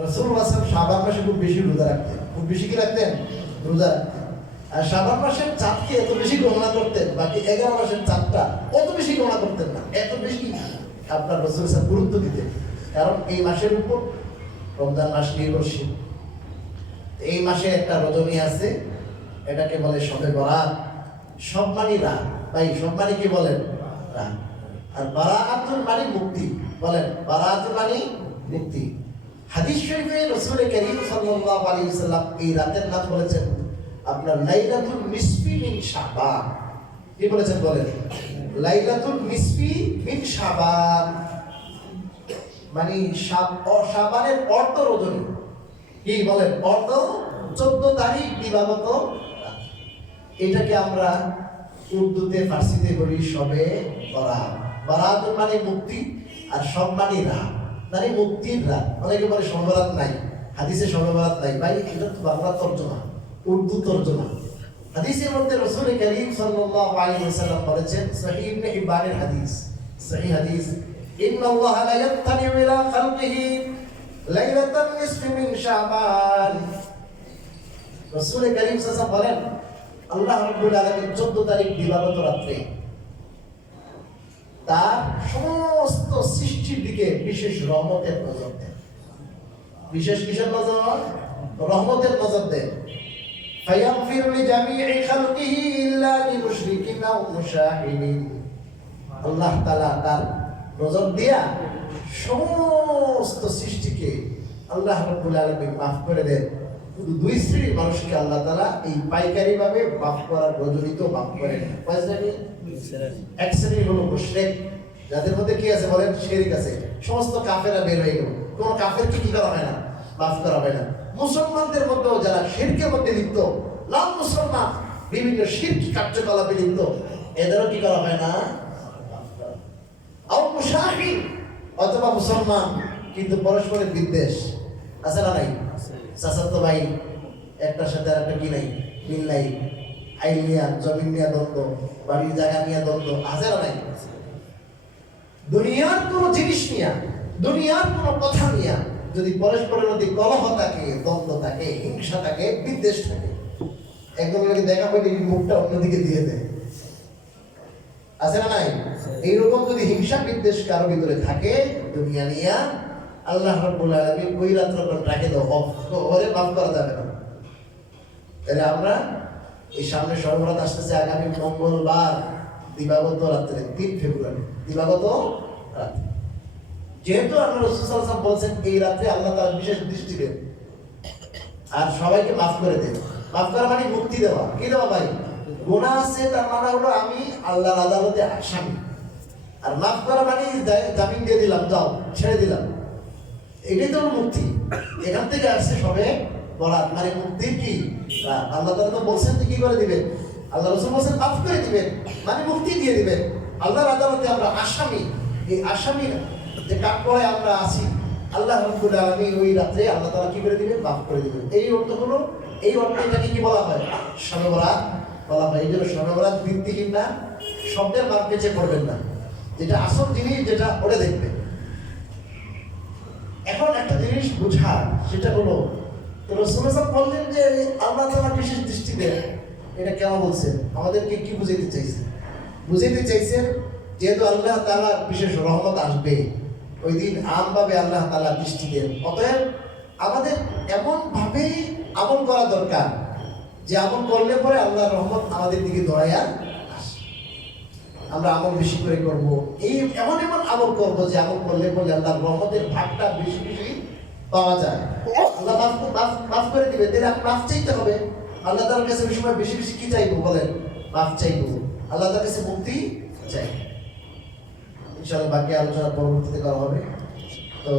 রসুল্লাহ সাহেব শাবান মাসে খুব বেশি রোজা রাখতেন। খুব বেশি কি রাখতেন? রোজা আর শাবান মাসের চাঁদকে এত বেশি গণনা করতেন, বাকি এগারো মাসের চাঁদটা অত বেশি গণনা করতেন না, এত বেশি আপনার রসুল সাহেব গুরুত্ব দিতেন। কারণ এই মাসের উপর রমজান মাস নির্ভরশীল। এই মাসে একটা রজনী আছে, এটাকে বলে সবে বরাত। সব মানে রাত। ভাই, সব মানে কি বলেন? রাত। আর বারাআতুল মানে মুক্তি। বলেন বারাআতুল মানে মুক্তি। হাদিস শরীফে রাসূল করিম সাল্লাল্লাহু আলাইহি ওয়াসাল্লাম এই রাতের নাম বলেছেন, আপনার লাইলাতুল নিসফি মিন শাবান। কি বলেছেন বলেন? লাইলাতুল নিসফি মিন শাবান। মানে শাবানের অর্ধ রজনী। কি বলেন? অর্ধ চোদ্দ তারিখ দিবাগত এটাকে আমরা উর্দুতে, ফার্সিতে বলি সবে বরাত বরাত মানে মুক্তি আর সব মানে রাত। মানে মুক্তির রাত। অনেকে বলে সবে বরাত নাই। হাদিসে সবে বরাত নাই। ভাই, এটা তো বাংলা তর্জমা, উর্দু তর্জমা। হাদিসের মধ্যে রসুল করিম সাল্লাল্লাহু আলাইহি ওয়াসাল্লাম বলেছেন, সহিহ ইবনে হিব্বানের হাদিস। সহিহ হাদিস ইন্না লা ইয়াত্তানিউ ইলা খালকিহি লাইলাতান নিসফি মিন শাবান। রসুল করিম বলেন, আল্লাহ রাব্বুল আলামিন 14 তারিখ দিবাগত রাত্রে তার সমস্ত সৃষ্টির দিকে বিশেষ রহমতের নজর দেন বিশেষ কিসের নজর রহমতের নজর দেন فيغفر لجميع خلقه إلا لمشرك أو مشاهد আল্লাহ তাআলা তার নজর দিয়া সমস্ত সৃষ্টিকে আল্লাহ রাব্বুল আলামিন মাফ করে দেন শুধু দুই শ্রেণীর মানুষকে আল্লাহ তাআলা এই পাইকারি ভাবে মাফ করার প্রজনিত মাফ করেন কয় শ্রেণী এক শ্রেণী হলো মুশরিক যাদের মধ্যে কি আছে বলেন? শিরিক আছে। সমস্ত কাফেরা বের হয়ে গেল। কোন কাফেরকে কি করা হয় না? মাফ করা হয় না। মুসলমানদের মধ্যেও যারা শিরকের মধ্যে লিপ্ত, লাল মুসলমান, বিভিন্ন শিরকি কার্যকলাপে লিপ্ত, এদেরও কি করা হয় না? মুশাহিদ, অথবা মুসলমান, কিন্তু পরস্পরের বিদ্বেষ। আছে না নাই? চাচাতো ভাই, একটার সাথে আর একটা কি নাই? মিল নাই। নিয়া, জমিন নিয়া দ্বন্দ্ব, বাড়ির জায়গা নিয়ে দ্বন্দ্ব, আছে না নাই? দুনিয়ার কোনো জিনিস নিয়া দুনিয়ার কোনো কথা নিয়া যদি পরস্পরের মধ্যে কলহ থাকে দ্বন্দ্ব থাকে হিংসা থাকে বিদ্বেষ থাকে একদম লোকে দেখা পেলে মুখটা অন্যদিকে দিয়ে দেয়। আছে না নাই? এইরকম যদি হিংসা বিদ্বেষ কারও ভিতরে থাকে দুনিয়া নিয়া আল্লাহ রাব্বুল আলামিন ওই রাত্র রাখে দাও। অফ ওরে মাফ করা যাবে না। তাহলে আমরা এই সামনে সর্বরাত আসতেছে আগামী মঙ্গলবার। দিবাগত রাত্রে, তিন ফেব্রুয়ারি, দিবাগত রাত যেহেতু আমরা রসুল বলছেন, এই রাত্রে আল্লাহ তার বিশেষ দৃষ্টি দেন। আর সবাইকে মাফ করে দেন। মাফ করা মানে মুক্তি দেওয়া। কি দেওয়া ভাই? গুণা আছে, তার মানে হলো আমি আল্লাহর আদালতে আসামি। আর মাফ করা মানে জামিন দিয়ে দিলাম যাও ছেড়ে দিলাম। এটাই তো মুক্তি। এখান থেকে আসছে সবে বরাত মানে মুক্তির কি। আল্লাহ তাআলা তো বলছেন যে কি করে দিবেন? আল্লাহ রসুল বলছেন, মাফ করে দিবেন মানে মুক্তি দিয়ে দিবেন। আল্লাহর আদালতে আমরা আসামি, এই আসামি যে পড়ে আমরা আছি, আল্লাহ রব্বুল আলামিন ওই রাত্রে আল্লাহ তাআলা কি করে দিবেন? মাফ করে দিবেন। এই অর্থ হলো, এই অর্থ এটাকে কি বলা হয়? শবে বরাত বলা হয়। এই জন্য শবে বরাত ভিত্তিহীন না, শব্দের মান পেঁচে পড়বেন না। যেটা আসল জিনিস, যেটা ওটা দেখবেন। এখন একটা জিনিস বুঝার, সেটা হলো তো রসুল হাসান বললেন যে, আল্লাহ তালা বিশেষ দৃষ্টি দেন। এটা কেন বলছেন আমাদেরকে কি বুঝাইতে চাইছেন বুঝাইতে চাইছেন যেহেতু আল্লাহ তালা বিশেষ রহমত আসবে, ওই দিন আমভাবে আল্লাহ তালা দৃষ্টি দেন। অতএব আমাদের এমন ভাবে আমল করা দরকার যে আমল করলে পরে আল্লাহ রহমত আমাদের দিকে দড়াইয়া আমরা আমল বেশি করে করব। এই এমন এমন আমল করব যে আমল করলে বলে আল্লাহ রহমতের ভাগটা বেশি বেশি পাওয়া যায়। আল্লাহ মাফ করে দিবে তাহলে আপনি মাফ চাইতে হবে। আল্লাহ তার কাছে ওই সময় বেশি বেশি কি চাইব বলেন? মাফ চাইব। আল্লাহ তার কাছে মুক্তি চাই। ইনশাআল্লাহ বাকি আলোচনা পরবর্তীতে করা হবে। তো